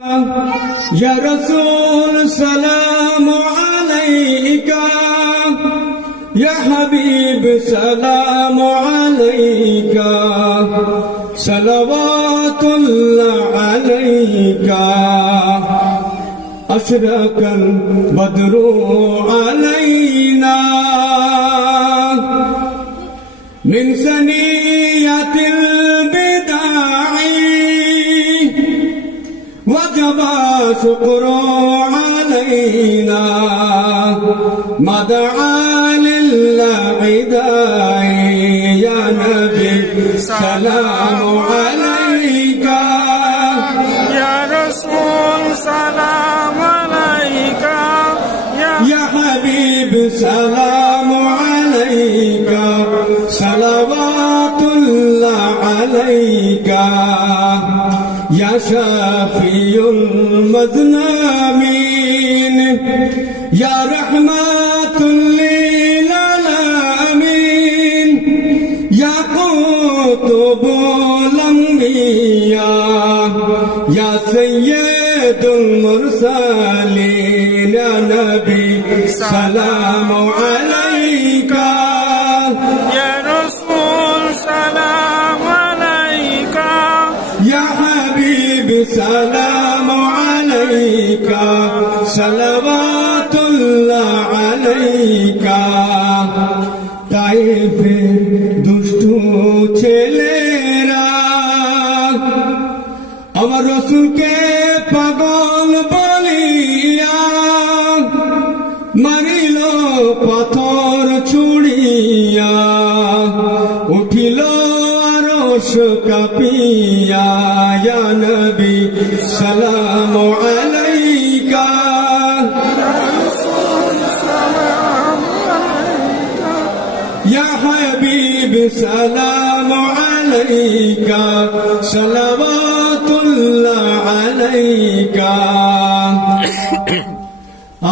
या रसूल सलाम अलैका या हबीब सलाम अलैका सलवातुल्लाह अलैका अशरकल बद्रु अलैना मिन सनियतिल वजब शुक्र अलैना मदआ लिल्लाहि दाई या नबी सलाम अलैका या रसूल सलाम अलैका या हबीब सलाम अलैका सलवातुल्लाह अलैका या शाफियुल मज़लूमीन या रहमतुल लिल आलमीन या कुतुबुल अंबिया या सय्यदुल मुरसलीन या नबी सलाम अलैका या रसूल सलाम अलैका या हबीब सलाम अलैका सलवातुल्लाह अलैका ताइफे दुष्टু ছেলেরা আমার রাসূলকে পাগল বলিয়া মারিল পাথর ছুড়িয়া উঠিল আরশ কাঁপিয়া ইয়া নবী সালাম আলাইকা ইয়া হাবিব সালাম আলাইকা সালাওয়াতুল্লাহ আলাইকা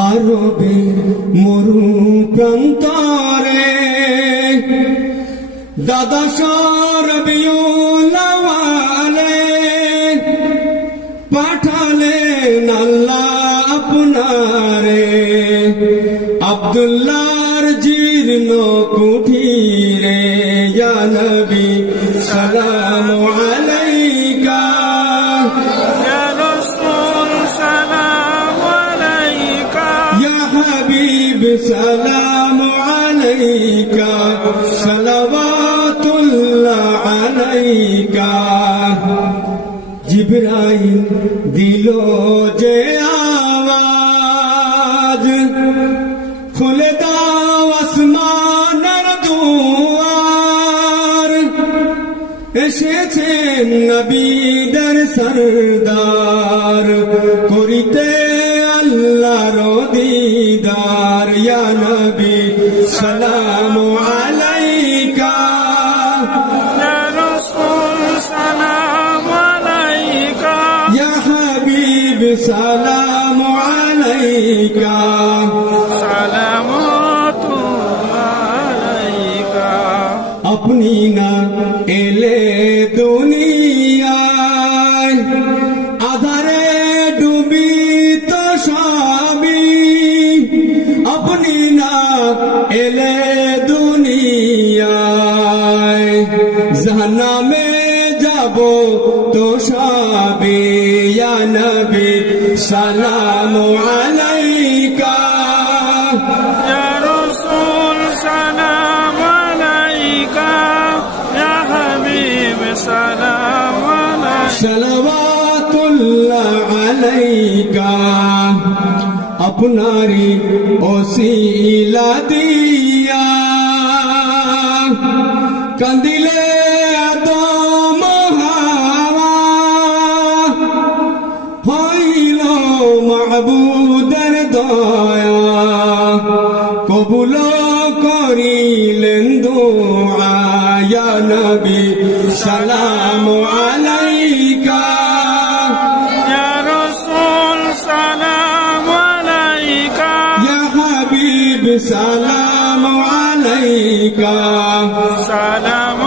আরবে মরু প্রান্তরে দাদা সরবিউলাওয়ালে পাঠালেন আল্লাহ আপনারে আব্দুল্লাহর জীর্ণ কুঠিরে ইয়া নবী সালাম আলাইকা या रसूल सलाम अलैका या हबीब सलाम अलैका सलवातुल्लाह अलैका जिब्राइल दिलो जे आवाज खुले दाओ আসমানের দুয়ার এসেছেন নবীদের সরদার করিতে আল্লাহর দিদার ইয়া নবী সালাম আলাইকা या रसूल सलाम अलैका ইয়া হাবিব সালাম আলাইকা सलामुल्लाह अलैका अपनी ना एले दुनियाय आधारे डूबी तो सभी अपनी ना एले दुनियाय जहन्ना में जाबो तो सभी या नबी सलाम अलैका या रसूल सलाम अलैका या हबीब सलाम अलैका सलवातुल्लाह अलैका अपनारी ओसीला दिया कंदिले आदम हावा হইল মাবুদের দয়া কবুল করিলেন দুআ ইয়া নবী সালাম আলাইকা या रसूल सलाम अलैका ইয়া হাবিব সালাম আলাইকা सलाम